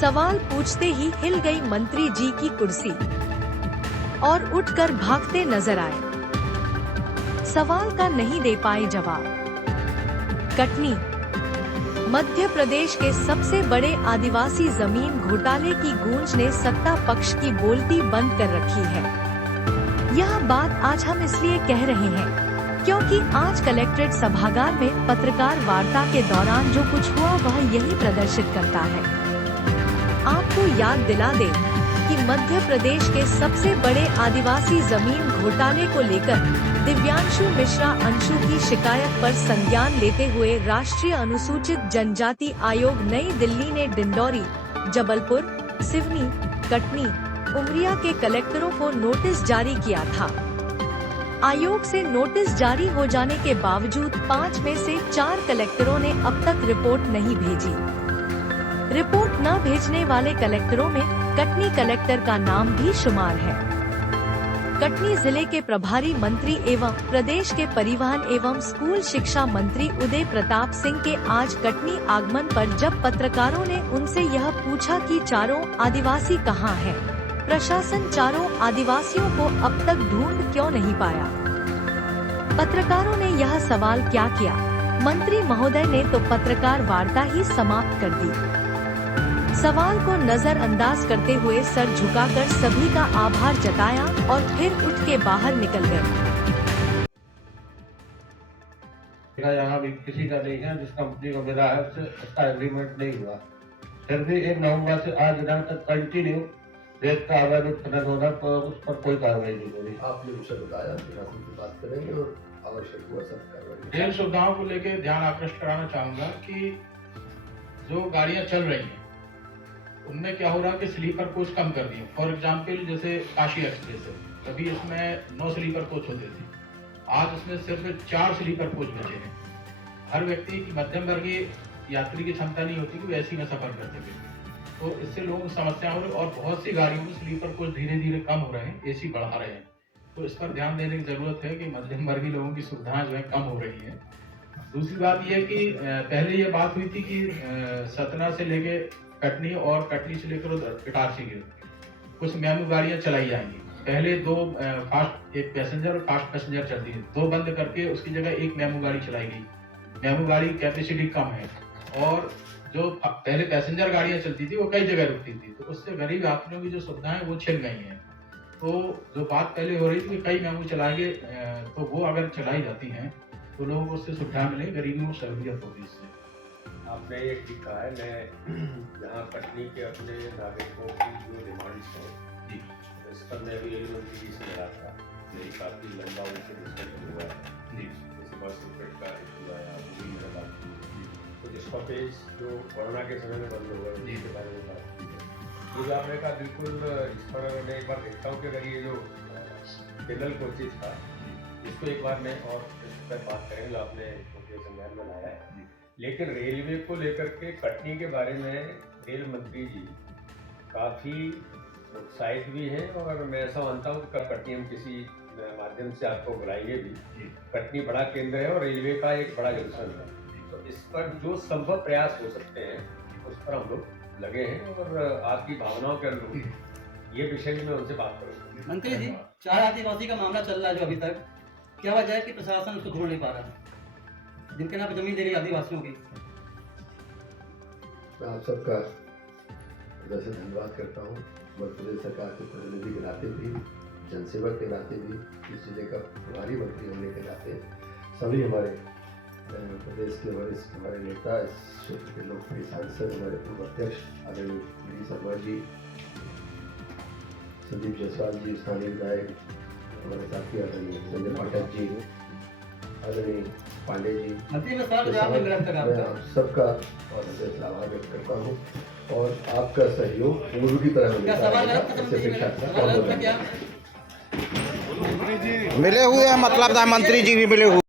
सवाल पूछते ही हिल गई मंत्री जी की कुर्सी और उठकर भागते नजर आए। सवाल का नहीं दे पाए जवाब। कटनी मध्य प्रदेश के सबसे बड़े आदिवासी जमीन घोटाले की गूंज ने सत्ता पक्ष की बोलती बंद कर रखी है। यह बात आज हम इसलिए कह रहे हैं क्योंकि आज कलेक्ट्रेट सभागार में पत्रकार वार्ता के दौरान जो कुछ हुआ वह यही प्रदर्शित करता है। आपको याद दिला दें कि मध्य प्रदेश के सबसे बड़े आदिवासी जमीन घोटाले को लेकर दिव्यांशु मिश्रा अंशु की शिकायत पर संज्ञान लेते हुए राष्ट्रीय अनुसूचित जनजाति आयोग नई दिल्ली ने डिंडौरी, जबलपुर, सिवनी, कटनी, उमरिया के कलेक्टरों को नोटिस जारी किया था। आयोग से नोटिस जारी हो जाने के बावजूद 5 में से 4 कलेक्टरों ने अब तक रिपोर्ट नहीं भेजी। रिपोर्ट न भेजने वाले कलेक्टरों में कटनी कलेक्टर का नाम भी शुमार है। कटनी जिले के प्रभारी मंत्री एवं प्रदेश के परिवहन एवं स्कूल शिक्षा मंत्री उदय प्रताप सिंह के आज कटनी आगमन पर जब पत्रकारों ने उनसे यह पूछा कि चारों आदिवासी कहां हैं, प्रशासन चारों आदिवासियों को अब तक ढूंढ क्यों नहीं पाया। पत्रकारों ने यह सवाल क्या किया, मंत्री महोदय ने तो पत्रकार वार्ता ही समाप्त कर दी। सवाल को नजरअंदाज करते हुए सर झुकाकर सभी का आभार जताया और फिर उठ के बाहर निकल गए। यहाँ भी किसी का नहीं है, जिस कंपनी को मिला है उसका एग्रीमेंट नहीं हुआ, फिर भी 1 नवंबर से आज दिनांक तक कंटिन्यू रेत का अवैध उत्खनन होना, तो उस पर कोई कार्रवाई नहीं हो रही। आपने विषय बताया, प्रशासन से बात करेंगे और आवश्यक हुआ सब कार्रवाई। रेल सुविधाओं को लेकर ध्यान आकृष्ट कराना चाहूंगा कि जो गाड़ियां चल रही हैं उनमें क्या हो रहा है कि स्लीपर कोच कम कर दिए। फॉर एग्जाम्पल जैसे काशी एक्सप्रेस है, कभी इसमें 9 स्लीपर कोच होते थे, आज इसमें सिर्फ 4 स्लीपर कोच बचे हैं। हर व्यक्ति की मध्यम वर्गीय यात्री की क्षमता नहीं होती कि ऐसी में सफर कर सके, तो इससे लोगों को समस्या हो रही और बहुत सी गाड़ियों में स्लीपर कोच धीरे धीरे कम हो रहे हैं, एसी बढ़ा रहे हैं। तो इस पर ध्यान देने की जरूरत है कि मध्यम वर्गीय लोगों की सुविधाएं जो है कम हो रही है। दूसरी बात यह कि पहले ये बात हुई थी कि सतना से लेके कटनी और कटनी से लेकर इटारसी की कुछ मेमू गाड़ियां चलाई जाएंगी। पहले 2 फास्ट एक पैसेंजर और फास्ट पैसेंजर चलती है, 2 बंद करके उसकी जगह 1 मेमू गाड़ी चलाई गई। मेमू गाड़ी कैपेसिटी कम है और जो पहले पैसेंजर गाड़ियां चलती थी वो कई जगह रुकती थी, तो उससे गरीब यात्रियों की जो सुविधाएं वो छिन गई हैं। तो जो बात पहले हो रही थी कि कई मेमू चलाएंगे, तो वो अगर चलाई जाती हैं तो लोगों को उससे सुविधा मिले, गरीबों को सहूलियत होगी इससे। आपने ये ठीक कहा है। मैं यहाँ कटनी के अपने नागरिकों की जो डिमांड्स हैं जी, इस पर मैं भी रेल मंत्री जी से मिला था। मेरी काफ़ी लंबा उनसे डिस्कशन हुआ है जी, जैसे बस टिकट का इशू आया, वो भी मैंने बात की। तो स्टॉपेज जो कोरोना के समय में बंद हो गए जी के बारे में बात की है। तो जो आपने कहा बिल्कुल, इस पर मैं एक बार देखता हूँ कि अगर ये जो जनरल कोचेज था इसको एक बार मैं और इस पर बात करेंगे जो आपने संज्ञान में लाया है। लेकिन रेलवे को लेकर के कटनी के बारे में रेल मंत्री जी काफ़ी उत्साहित भी हैं और मैं ऐसा मानता हूँ कि कटनी हम किसी माध्यम से आपको बुलाएंगे भी। कटनी बड़ा केंद्र है और रेलवे का एक बड़ा जंक्शन है, तो इस पर जो संभव प्रयास हो सकते हैं उस पर हम लोग लगे हैं और आपकी भावनाओं के अनुरूप ये विषय में उनसे बात करूँगा। मंत्री जी, 4 आदिवासी का मामला चल रहा है जो अभी तक, क्या वजह है कि प्रशासन उसको ढूंढ नहीं पा रहा है, जिनके नाम जमीन दे रही आदिवासियों की? मैं आप सबका हृदय से धन्यवाद करता हूँ। मध्य प्रदेश सरकार के प्रतिनिधि के नाते भी, जनसेवक के नाते भी, इस जिले का प्रभारी मंत्री होने के नाते सभी हमारे प्रदेश के वरिष्ठ हमारे नेता, इस क्षेत्र के लोकप्रिय सांसद, हमारे पूर्व अध्यक्ष आदरणीय वी शर्मा जी, संदीप जायसवाल जी, स्थानीय विधायक हमारे साथी आदरणीय संजय पाठक जी, आदरणीय पांडे जी, सबका और आभार व्यक्त करता हूँ और आपका सहयोग पूर्व की तरह मिले हुए हैं, मतलब मंत्री जी भी मिले हुए।